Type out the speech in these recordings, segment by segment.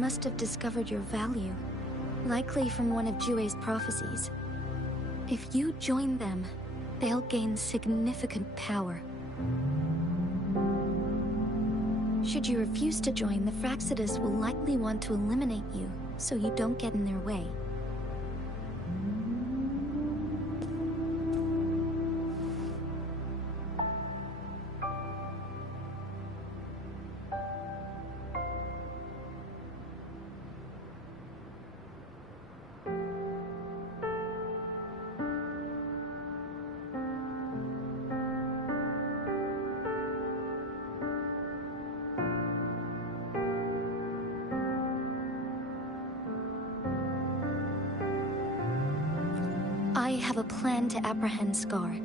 must have discovered your value, likely from one of Jue's prophecies. If you join them, they'll gain significant power. Should you refuse to join, the Fraxidus will likely want to eliminate you, so you don't get in their way. I have a plan to apprehend Scar.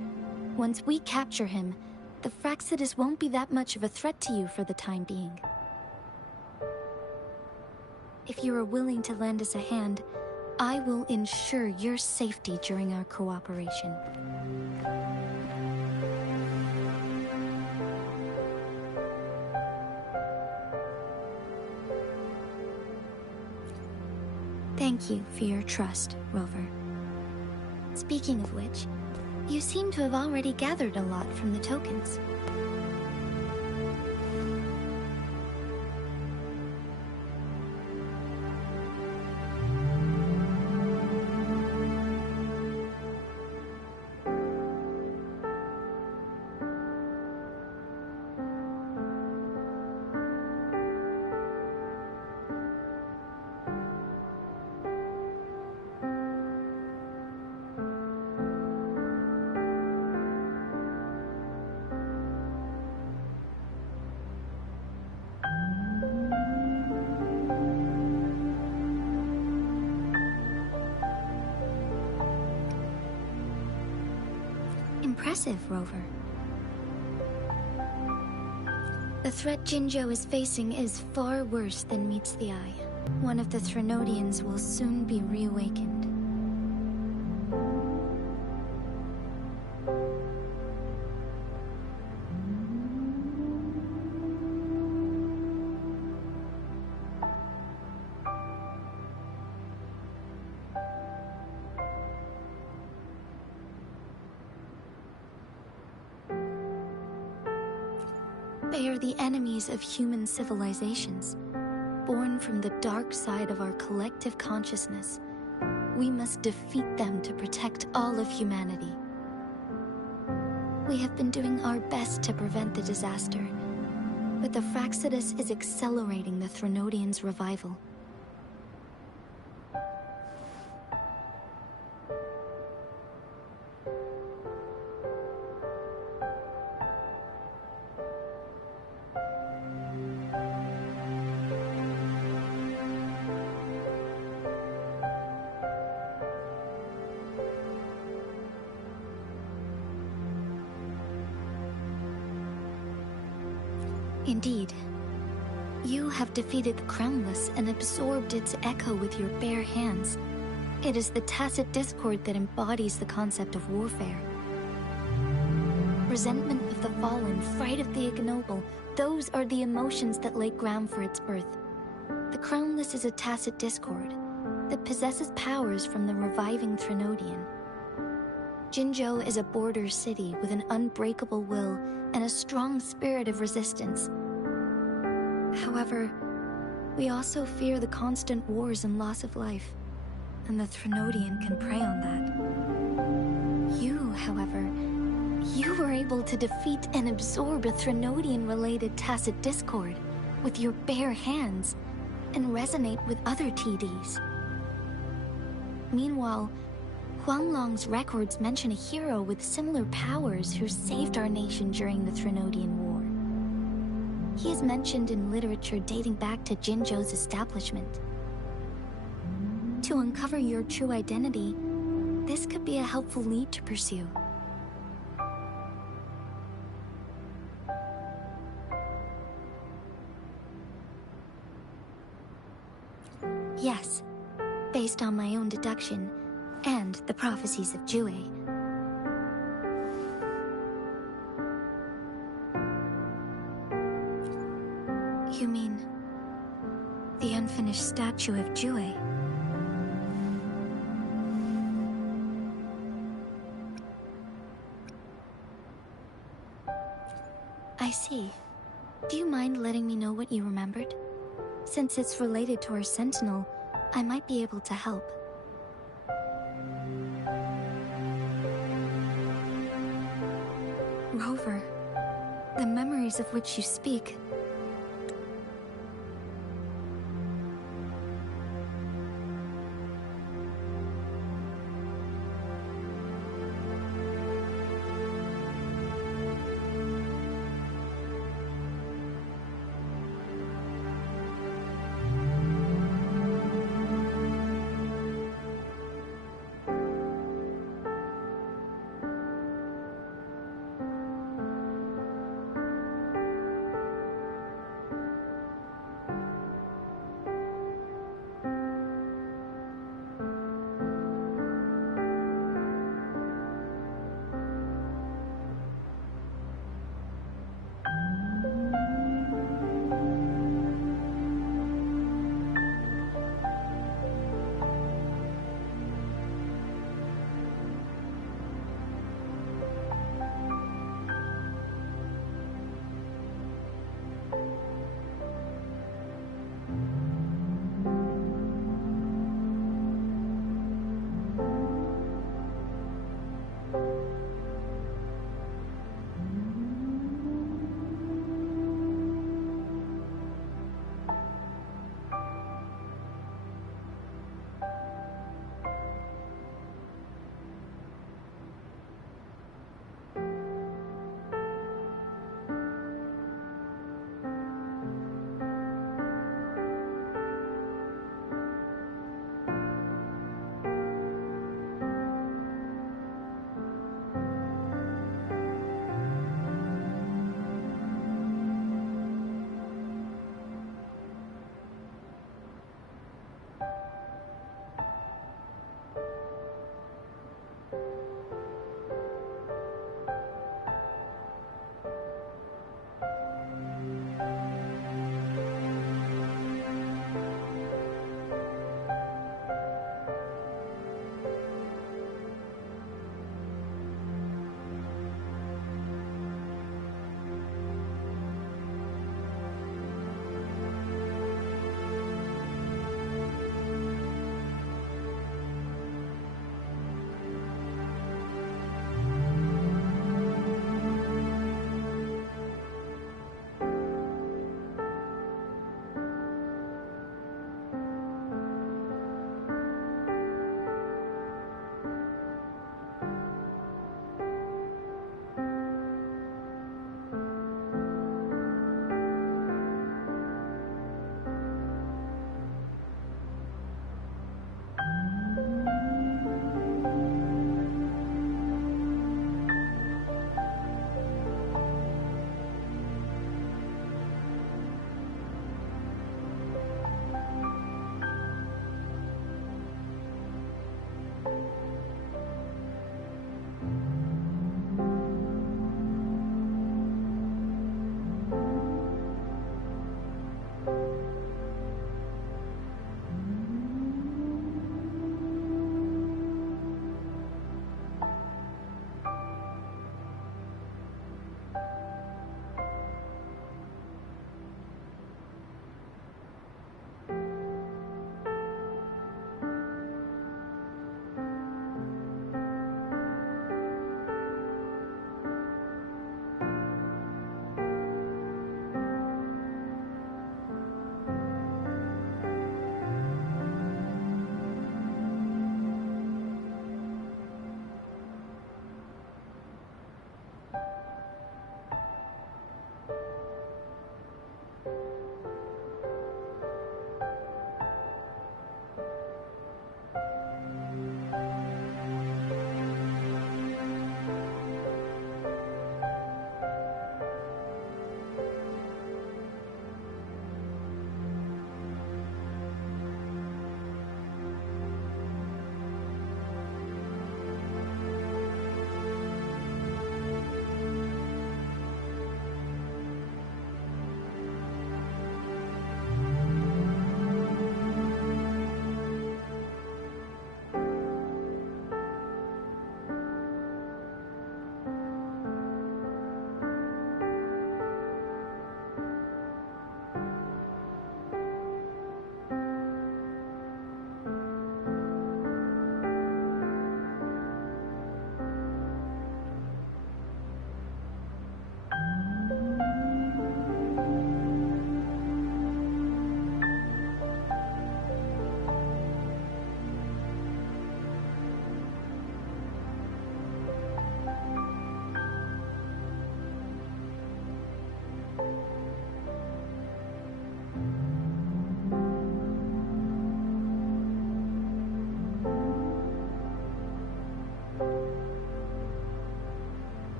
Once we capture him, the Fraxidus won't be that much of a threat to you for the time being. If you are willing to lend us a hand, I will ensure your safety during our cooperation. Thank you for your trust, Rover. Speaking of which, you seem to have already gathered a lot from the tokens. Impressive, Rover. The threat Jinzhou is facing is far worse than meets the eye. One of the Threnodians will soon be reawakened. They are the enemies of human civilizations, born from the dark side of our collective consciousness. We must defeat them to protect all of humanity. We have been doing our best to prevent the disaster, but the Fraxidus is accelerating the Threnodians' revival. Indeed. You have defeated the Crownless and absorbed its echo with your bare hands. It is the tacit discord that embodies the concept of warfare. Resentment of the fallen, fright of the ignoble, those are the emotions that lay ground for its birth. The Crownless is a tacit discord that possesses powers from the reviving Threnodian. Jinzhou is a border city with an unbreakable will and a strong spirit of resistance. However, we also fear the constant wars and loss of life, and the Threnodian can prey on that. You, however, you were able to defeat and absorb a Threnodian-related tacit discord with your bare hands and resonate with other TDs. Meanwhile, Huanglong's records mention a hero with similar powers who saved our nation during the Threnodian War. He is mentioned in literature dating back to Jinzhou's establishment. To uncover your true identity, this could be a helpful lead to pursue. Yes, based on my own deduction and the prophecies of Jue. You mean the infinite unfinished statue of Jue. I see. Do you mind letting me know what you remembered? Since it's related to our sentinel, I might be able to help. Rover, the memories of which you speak.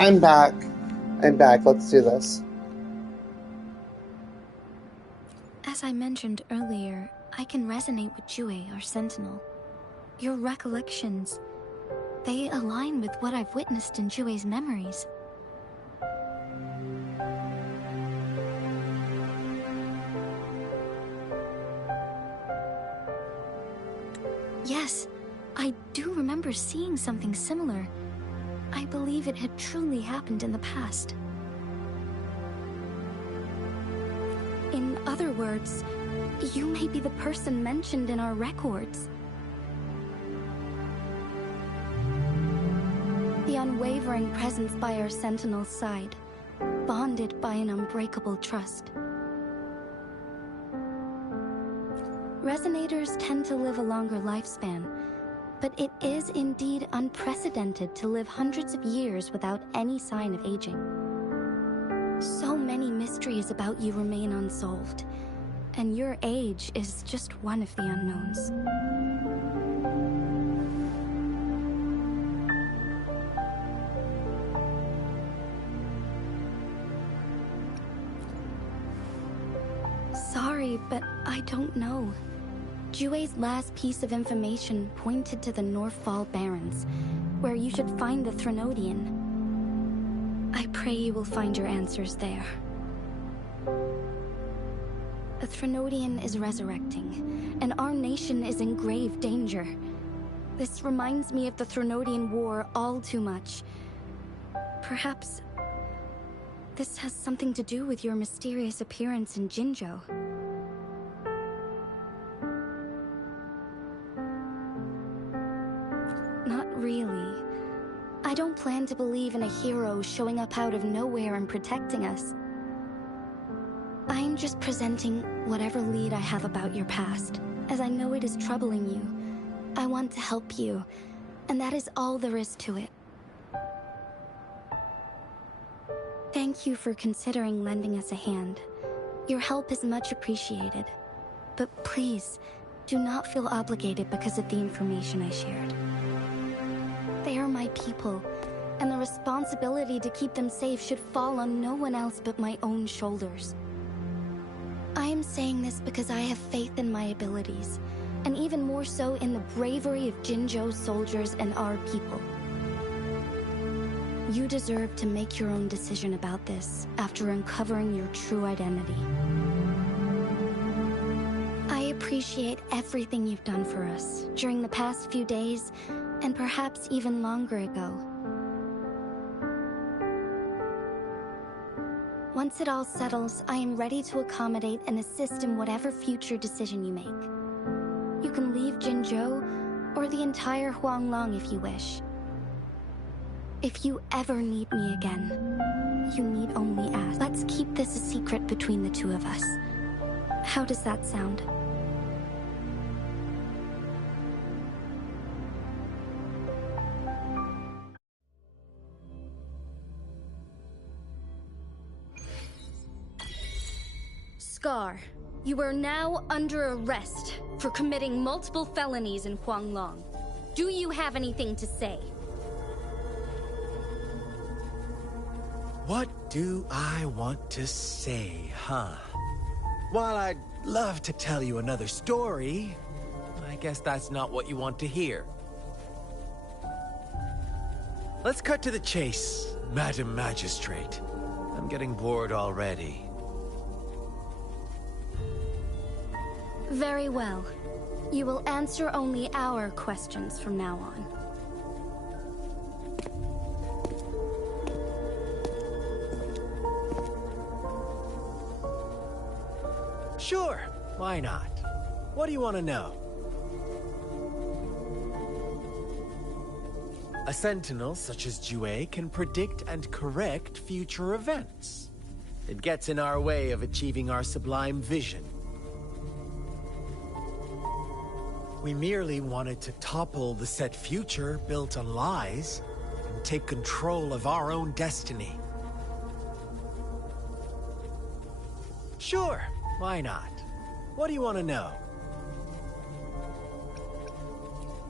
I'm back. I'm back. Let's do this. As I mentioned earlier, I can resonate with Jue, our sentinel. Your recollections, they align with what I've witnessed in Jue's memories. Yes, I do remember seeing something similar. I believe it had truly happened in the past. In other words, you may be the person mentioned in our records. The unwavering presence by our sentinel's side, bonded by an unbreakable trust. Resonators tend to live a longer lifespan, but it is indeed unprecedented to live hundreds of years without any sign of aging. So many mysteries about you remain unsolved, and your age is just one of the unknowns. Sorry, but I don't know. Jue's last piece of information pointed to the Northfall Barrens, where you should find the Threnodian. I pray you will find your answers there. The Threnodian is resurrecting, and our nation is in grave danger. This reminds me of the Threnodian War all too much. Perhaps this has something to do with your mysterious appearance in Jinzhou. Not really. I don't plan to believe in a hero showing up out of nowhere and protecting us. I'm just presenting whatever lead I have about your past, as I know it is troubling you. I want to help you, and that is all there is to it. Thank you for considering lending us a hand. Your help is much appreciated. But please, do not feel obligated because of the information I shared. They are my people, and the responsibility to keep them safe should fall on no one else but my own shoulders. I am saying this because I have faith in my abilities, and even more so in the bravery of Jinzhou's soldiers and our people. You deserve to make your own decision about this after uncovering your true identity. I appreciate everything you've done for us during the past few days, and perhaps even longer ago. Once it all settles, I am ready to accommodate and assist in whatever future decision you make. You can leave Jinzhou, or the entire Huanglong if you wish. If you ever need me again, you need only ask. Let's keep this a secret between the two of us. How does that sound? Scar, you are now under arrest for committing multiple felonies in Huanglong. Do you have anything to say? What do I want to say, huh? While I'd love to tell you another story, I guess that's not what you want to hear. Let's cut to the chase, Madam Magistrate. I'm getting bored already. Very well. You will answer only our questions from now on. Sure, why not? What do you want to know? A sentinel such as Jue can predict and correct future events. It gets in our way of achieving our sublime vision. We merely wanted to topple the set future built on lies and take control of our own destiny. Sure, why not? What do you want to know?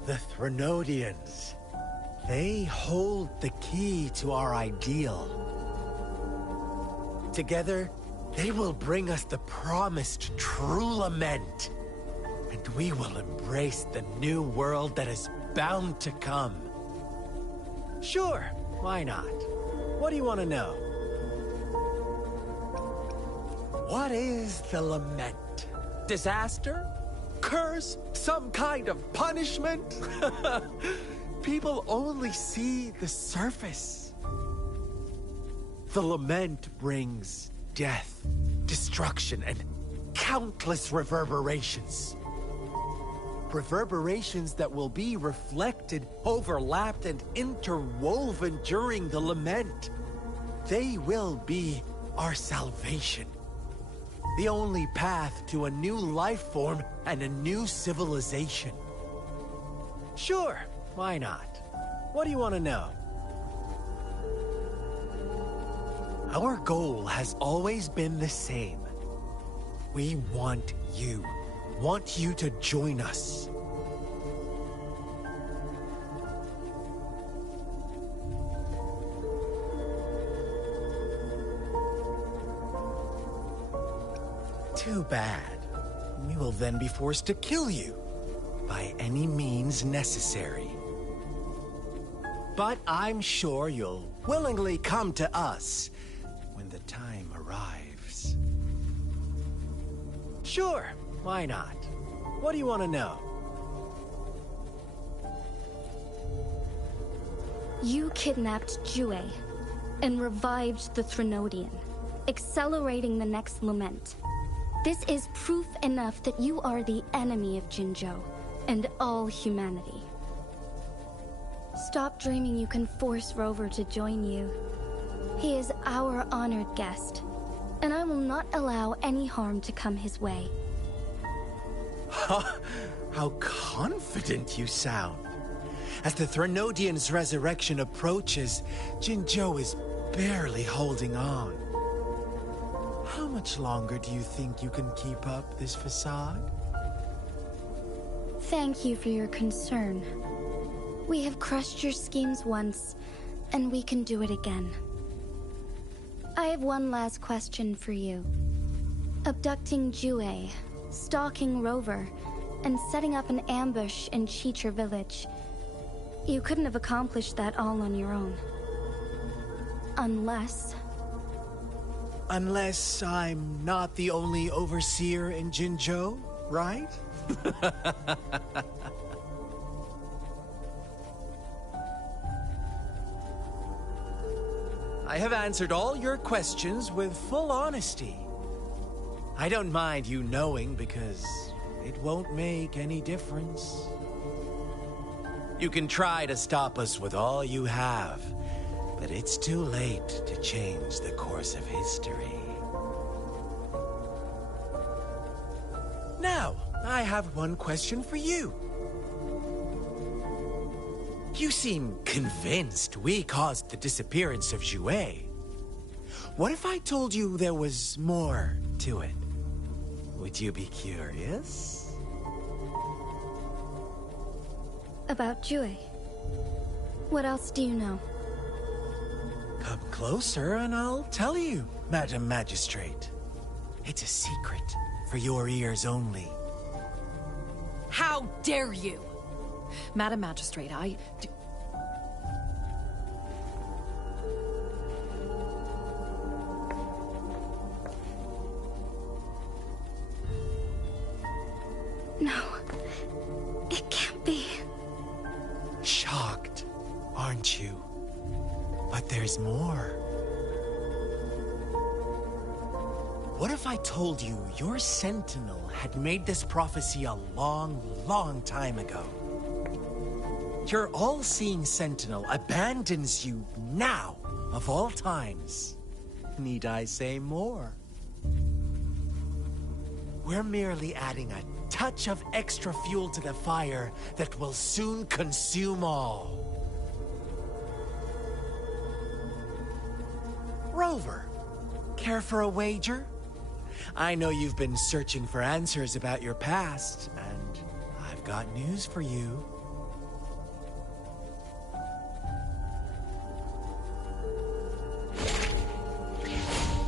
The Threnodians. They hold the key to our ideal. Together, they will bring us the promised true lament. And we will embrace the new world that is bound to come. Sure, why not? What do you want to know? What is the lament? Disaster? Curse? Some kind of punishment? People only see the surface. The lament brings death, destruction, and countless reverberations. Reverberations that will be reflected, overlapped, and interwoven during the lament. They will be our salvation. The only path to a new life form and a new civilization. Sure, why not? What do you want to know? Our goal has always been the same. We want you to join us. Too bad. We will then be forced to kill you by any means necessary. But I'm sure you'll willingly come to us when the time arrives. Sure, why not? What do you want to know? You kidnapped Jue and revived the Threnodian, accelerating the next lament. This is proof enough that you are the enemy of Jinzhou and all humanity. Stop dreaming you can force Rover to join you. He is our honored guest, and I will not allow any harm to come his way. How confident you sound. As the Threnodian's resurrection approaches, Jinzhou is barely holding on. How much longer do you think you can keep up this facade? Thank you for your concern. We have crushed your schemes once, and we can do it again. I have one last question for you. Abducting Jue, stalking Rover, and setting up an ambush in Chicha village. You couldn't have accomplished that all on your own. Unless I'm not the only overseer in Jinzhou, right? I have answered all your questions with full honesty. I don't mind you knowing because it won't make any difference. You can try to stop us with all you have, but it's too late to change the course of history. Now, I have one question for you. You seem convinced we caused the disappearance of Jue. What if I told you there was more to it? Would you be curious? about Jue. What else do you know? Come closer and I'll tell you, Madam Magistrate. It's a secret for your ears only. How dare you! Madam Magistrate, No, it can't be. Shocked, aren't you? But there's more. What if I told you your sentinel had made this prophecy a long, long time ago? Your all-seeing sentinel abandons you now, of all times. Need I say more? We're merely adding a touch of extra fuel to the fire that will soon consume all. Rover, care for a wager? I know you've been searching for answers about your past, and I've got news for you.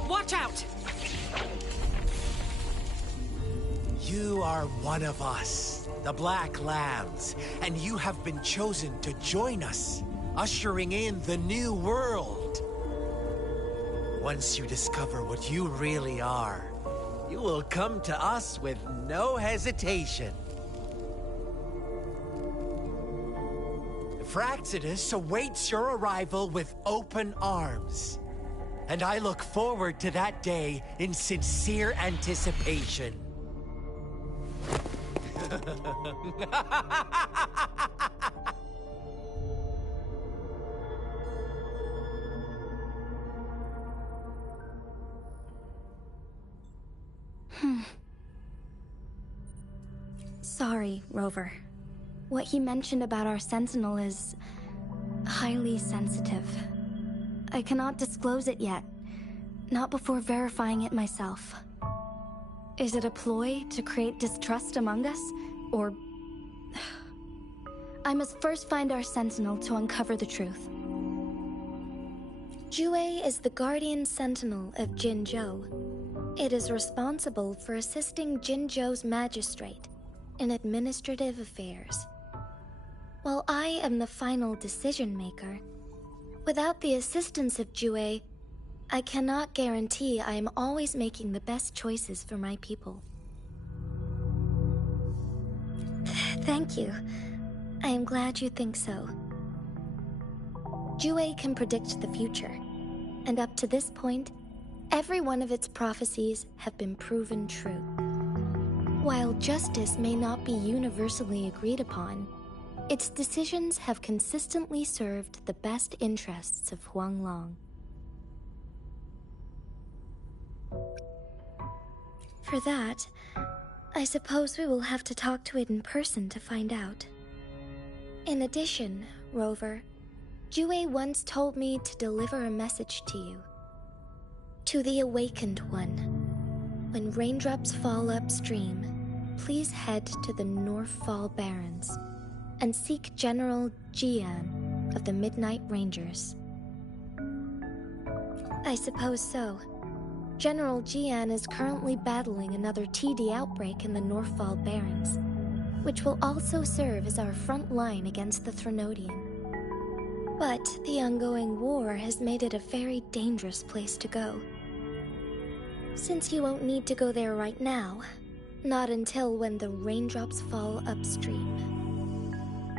Watch out! You are one of us, the Black Lambs, and you have been chosen to join us, ushering in the new world. Once you discover what you really are, you will come to us with no hesitation. Fraxidus awaits your arrival with open arms, and I look forward to that day in sincere anticipation. Sorry, Rover. What he mentioned about our sentinel is highly sensitive. I cannot disclose it yet, not before verifying it myself. Is it a ploy to create distrust among us, or... I must first find our sentinel to uncover the truth. Jue is the guardian sentinel of Jinzhou. It is responsible for assisting Jinzhou's magistrate in administrative affairs. While I am the final decision maker, without the assistance of Jue, I cannot guarantee I am always making the best choices for my people. Thank you. I am glad you think so. Jue can predict the future, and up to this point, every one of its prophecies have been proven true. While justice may not be universally agreed upon, its decisions have consistently served the best interests of Huanglong. For that, I suppose we will have to talk to it in person to find out. In addition, Rover, Jue once told me to deliver a message to you. To the Awakened One. When raindrops fall upstream, please head to the Northfall Barrens and seek General Jian of the Midnight Rangers. I suppose so. General Jian is currently battling another TD outbreak in the Northfall Barrens, which will also serve as our front line against the Threnodian. But the ongoing war has made it a very dangerous place to go. Since you won't need to go there right now, not until when the raindrops fall upstream.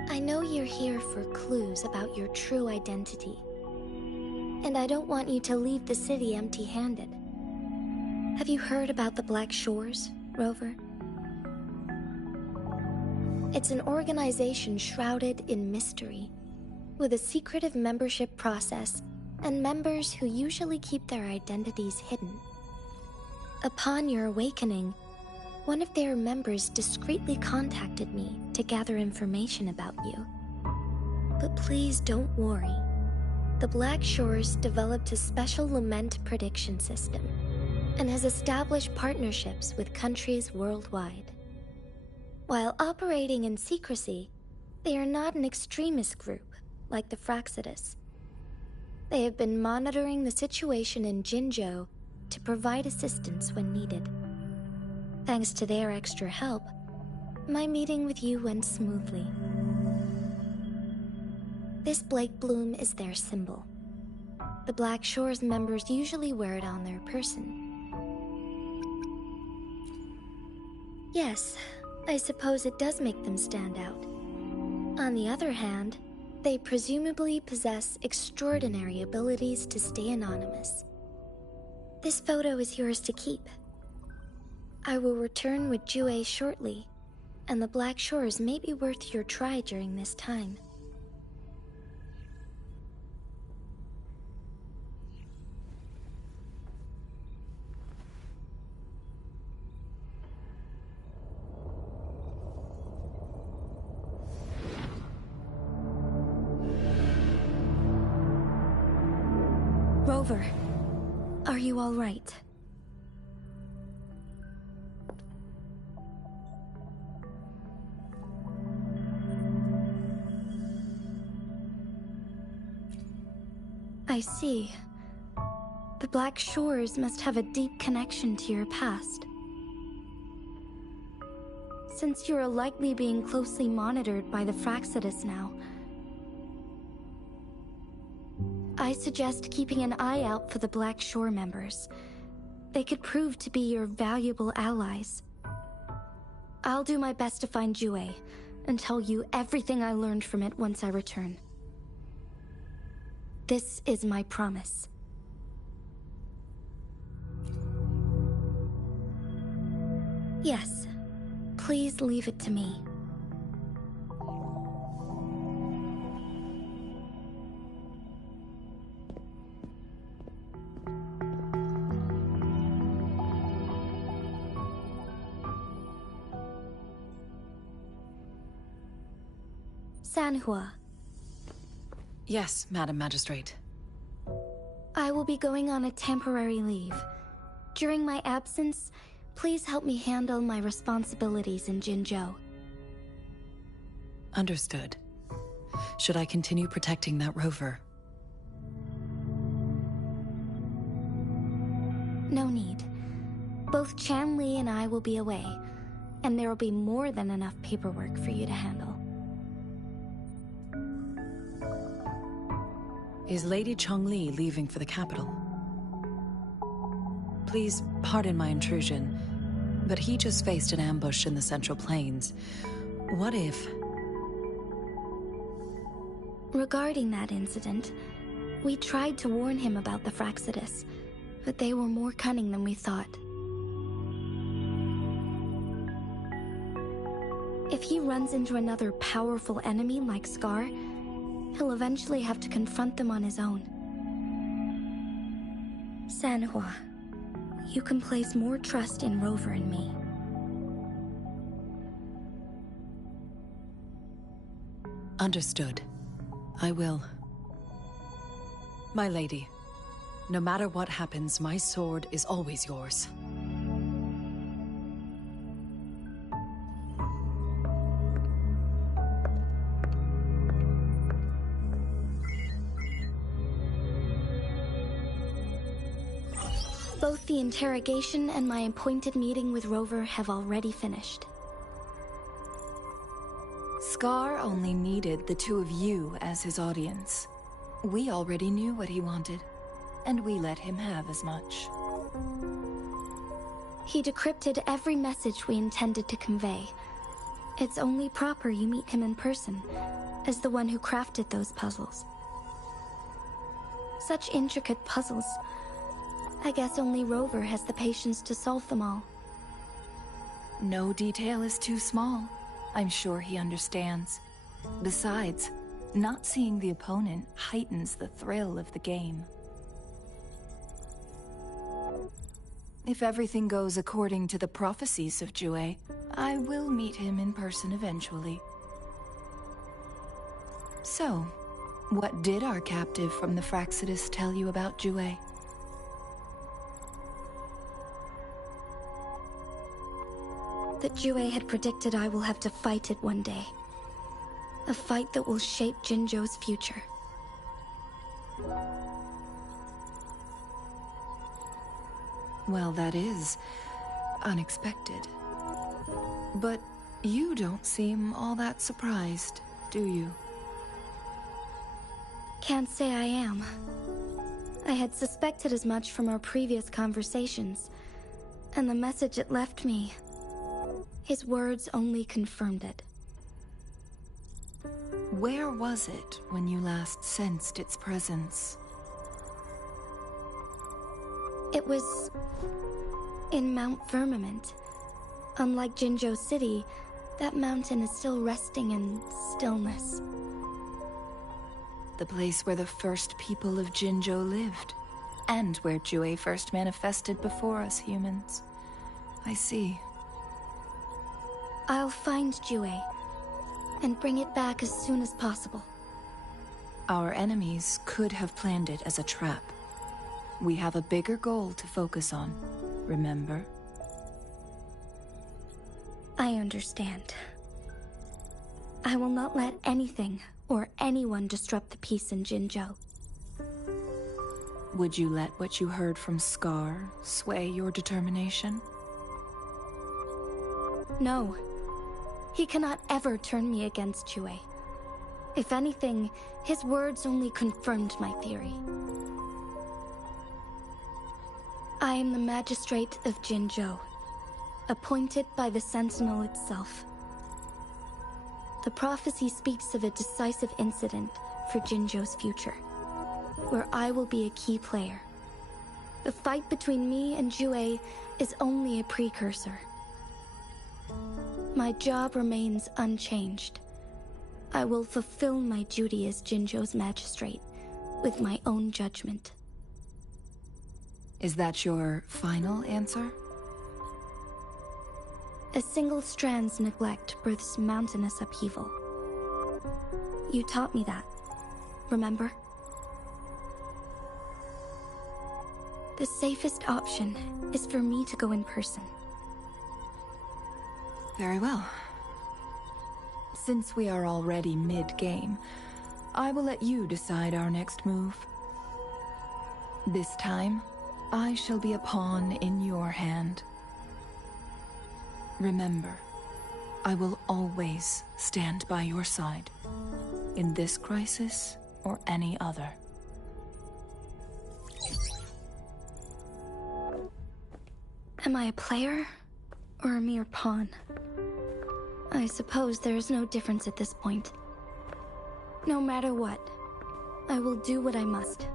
I know you're here for clues about your true identity, and I don't want you to leave the city empty-handed. Have you heard about the Black Shores, Rover? It's an organization shrouded in mystery, with a secretive membership process and members who usually keep their identities hidden. Upon your awakening, one of their members discreetly contacted me to gather information about you. But please don't worry. The Black Shores developed a special lament prediction system and has established partnerships with countries worldwide. While operating in secrecy, they are not an extremist group like the Fraxidus. They have been monitoring the situation in Jinzhou to provide assistance when needed. Thanks to their extra help, my meeting with you went smoothly. This Blake Bloom is their symbol. The Black Shores members usually wear it on their person. Yes, I suppose it does make them stand out. On the other hand, they presumably possess extraordinary abilities to stay anonymous. This photo is yours to keep, I will return with Jue shortly, and the Black Shores may be worth your try during this time. Rover, are you all right? I see. The Black Shores must have a deep connection to your past. Since you are likely being closely monitored by the Fraxidus now, I suggest keeping an eye out for the Black Shore members. They could prove to be your valuable allies. I'll do my best to find Jue, and tell you everything I learned from it once I return. This is my promise. Yes, please leave it to me. Sanhua. Yes, Madam Magistrate. I will be going on a temporary leave. During my absence, please help me handle my responsibilities in Jinzhou. Understood. Should I continue protecting that rover? No need. Both Chan Li and I will be away, and there will be more than enough paperwork for you to handle. Is Lady Chongli leaving for the capital? Please pardon my intrusion, but he just faced an ambush in the Central Plains. What if... Regarding that incident, we tried to warn him about the Fraxidus, but they were more cunning than we thought. If he runs into another powerful enemy like Scar, he'll eventually have to confront them on his own. Sanhua, you can place more trust in Rover and me. Understood. I will. My lady, no matter what happens, my sword is always yours. Both the interrogation and my appointed meeting with Rover have already finished. Scar only needed the two of you as his audience. We already knew what he wanted, and we let him have as much. He decrypted every message we intended to convey. It's only proper you meet him in person, as the one who crafted those puzzles. Such intricate puzzles. I guess only Rover has the patience to solve them all. No detail is too small. I'm sure he understands. Besides, not seeing the opponent heightens the thrill of the game. If everything goes according to the prophecies of Jue, I will meet him in person eventually. So, what did our captive from the Fraxidus tell you about Jue? That Jue had predicted I will have to fight it one day. A fight that will shape Jinzhou's future. Well, that is unexpected. But you don't seem all that surprised, do you? Can't say I am. I had suspected as much from our previous conversations, and the message it left me, his words only confirmed it. Where was it when you last sensed its presence? It was in Mount Firmament, Unlike Jinzhou City, that mountain is still resting in stillness. The place where the first people of Jinzhou lived, and where Jue first manifested before us humans. I see. I'll find Jue, and bring it back as soon as possible. Our enemies could have planned it as a trap. We have a bigger goal to focus on, remember? I understand. I will not let anything or anyone disrupt the peace in Jinzhou. Would you let what you heard from Scar sway your determination? No. He cannot ever turn me against Jue. If anything, his words only confirmed my theory. I am the Magistrate of Jinzhou, appointed by the Sentinel itself. The prophecy speaks of a decisive incident for Jinzhou's future, where I will be a key player. The fight between me and Jue is only a precursor. My job remains unchanged. I will fulfill my duty as Jinzhou's magistrate with my own judgment. Is that your final answer? A single strand's neglect births mountainous upheaval. You taught me that, remember? The safest option is for me to go in person. Very well. Since we are already mid-game, I will let you decide our next move. This time, I shall be a pawn in your hand. Remember, I will always stand by your side, in this crisis or any other. Am I a player or a mere pawn? I suppose there is no difference at this point. No matter what, I will do what I must.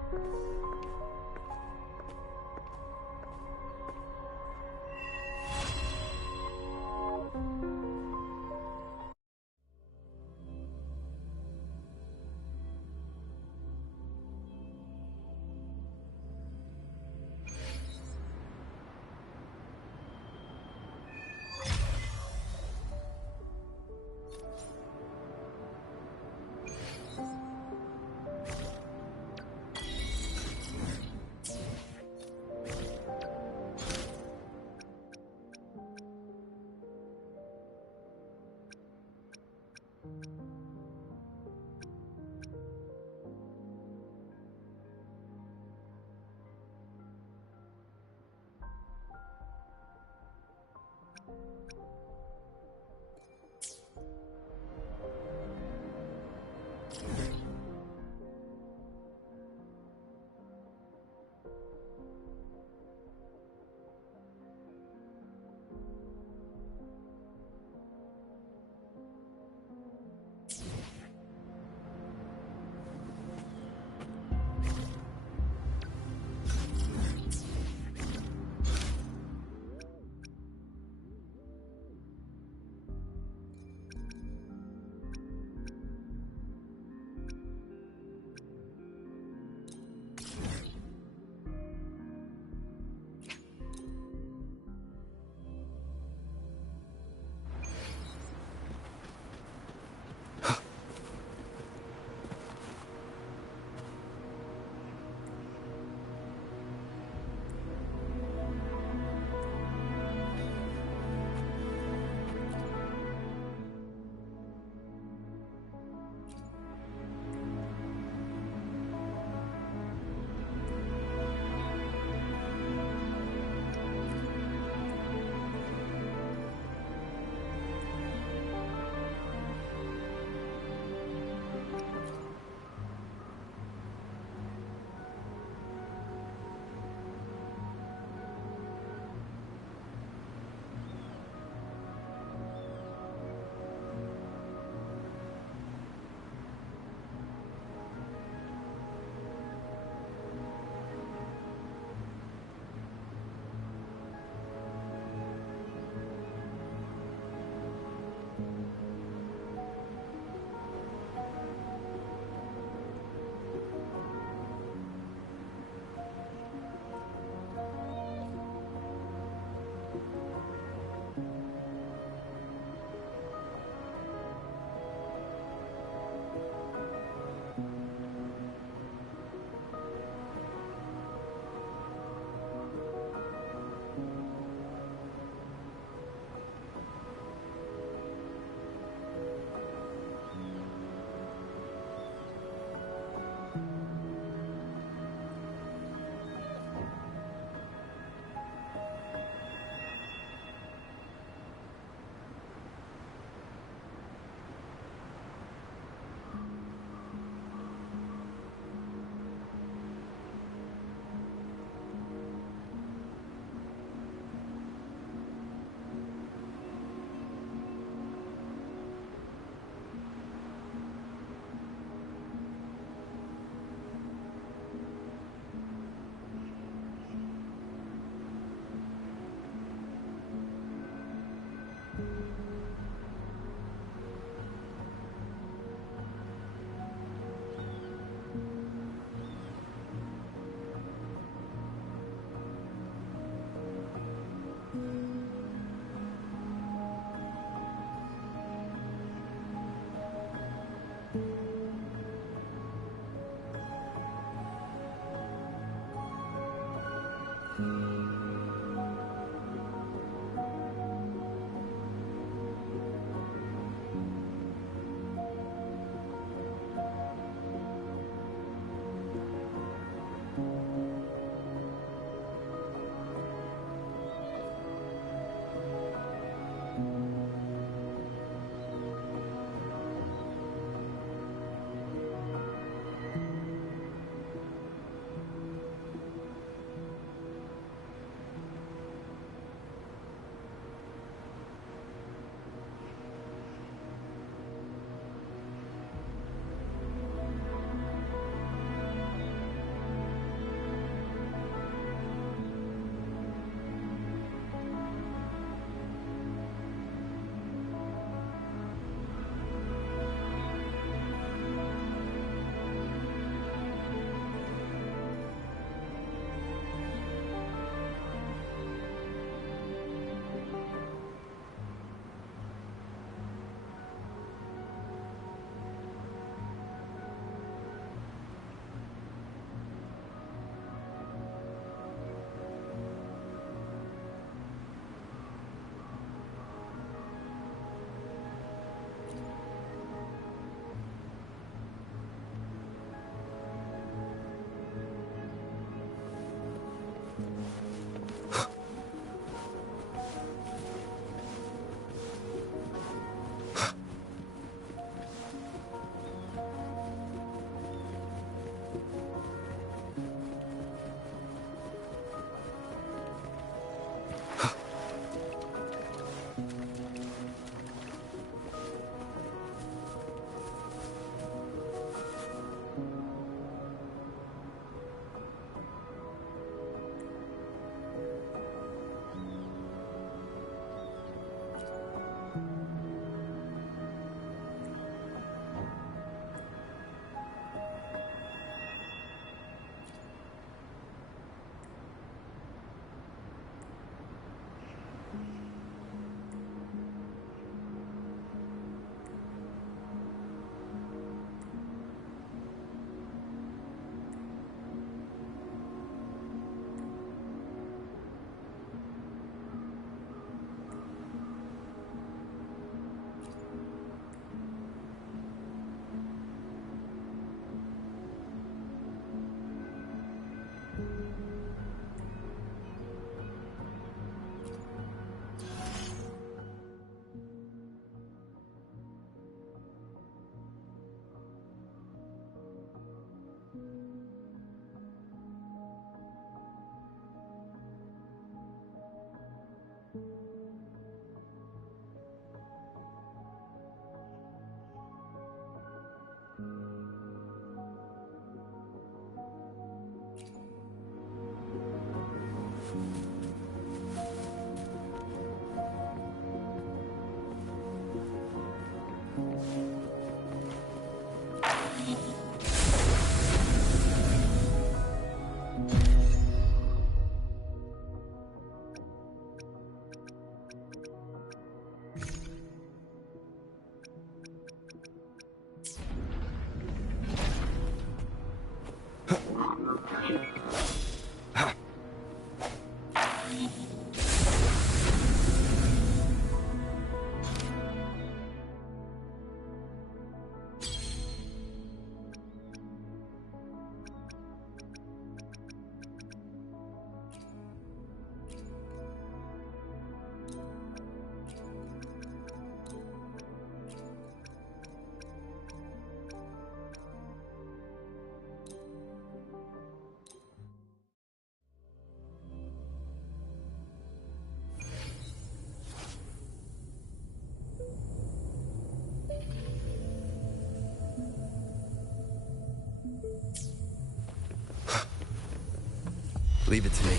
Leave it to me.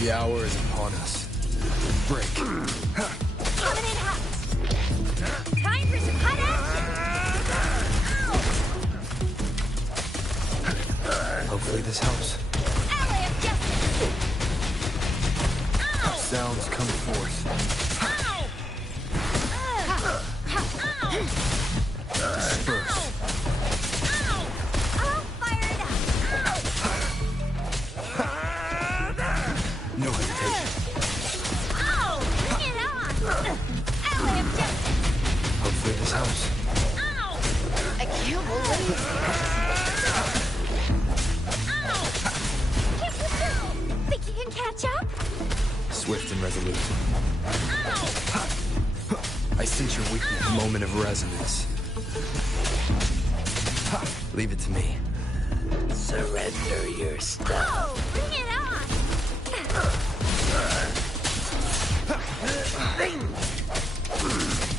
The hour is upon us. Break. Coming in hot. Time for some hot action. Hopefully this helps. Ally of justice. Ow! Sounds come forth. Ow! Disperse. Ow! I'll fire it up. Ow! Swift and resolute. I sense your weakness. Moment of resonance. Leave it to me. Surrender your stuff. Oh, bring it on!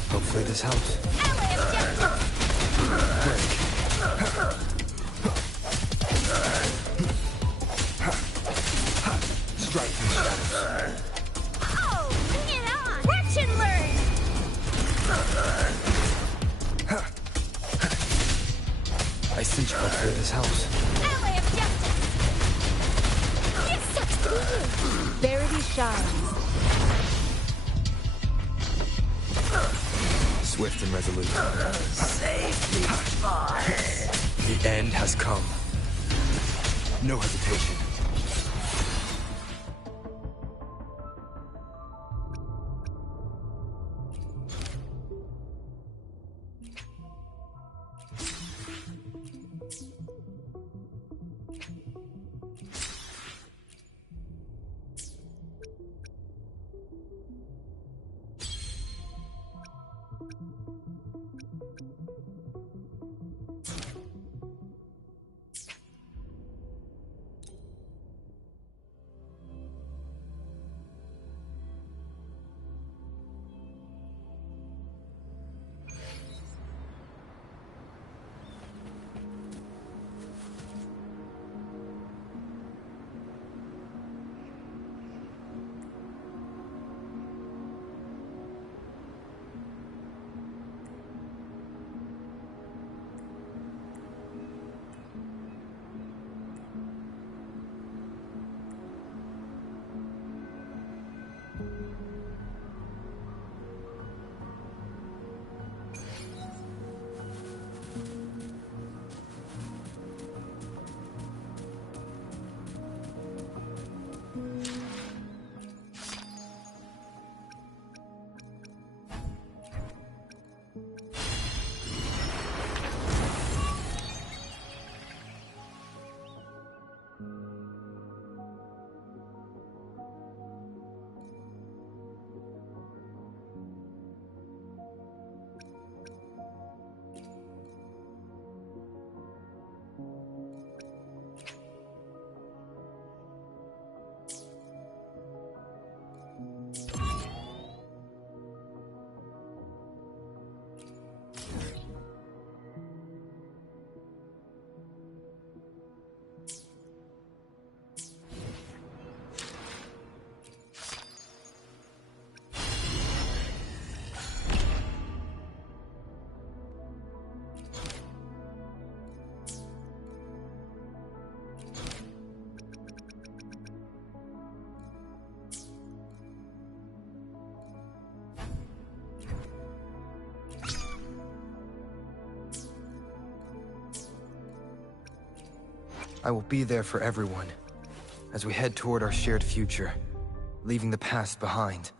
Hopefully this helps. Ally objective! Strike from shadows. Oh, bring it on! Watch and learn! I sense hopefully this helps. Ally objective! It's such beauty! Verity shines. Swift and resolute. Safely far. The end has come. No hesitation. I will be there for everyone as we head toward our shared future, leaving the past behind.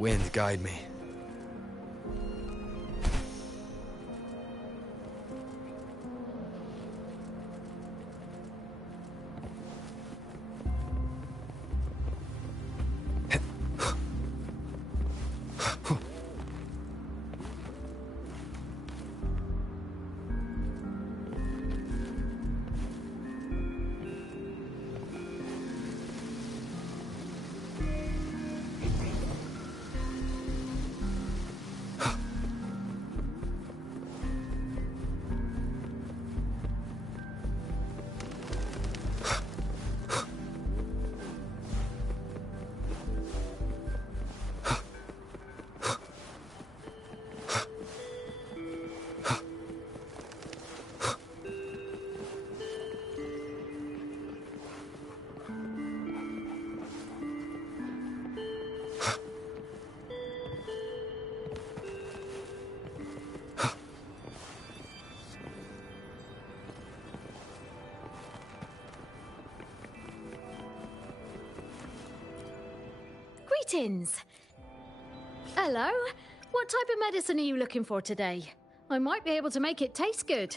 Wind, guide me. Greetings. Hello. What type of medicine are you looking for today? I might be able to make it taste good.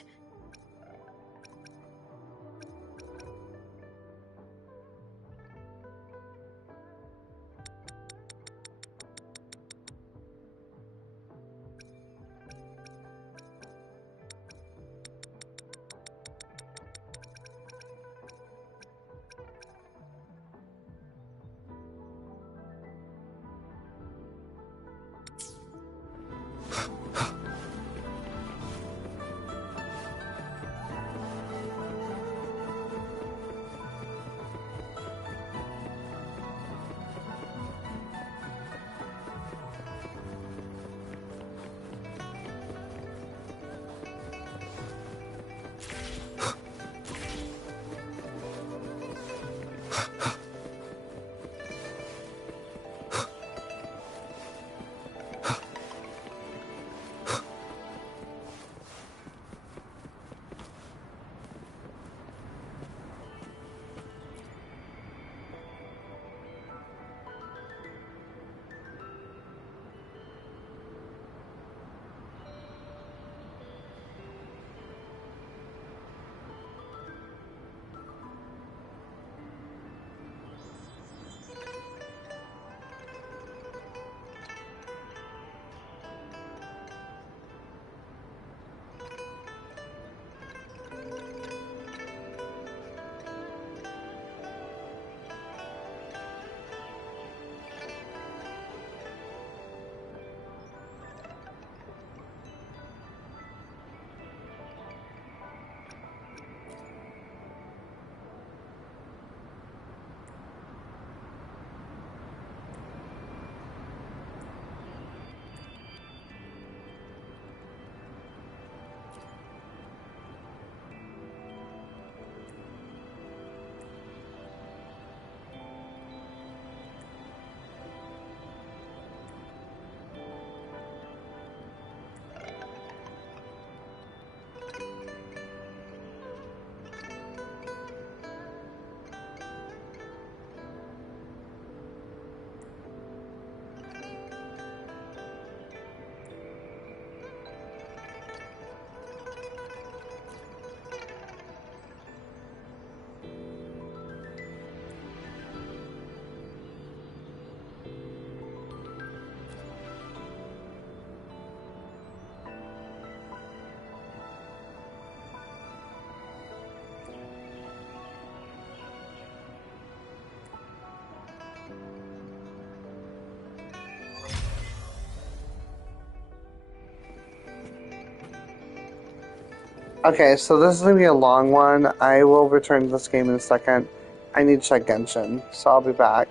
Okay, so this is going to be a long one. I will return to this game in a second. I need to check Genshin, so I'll be back.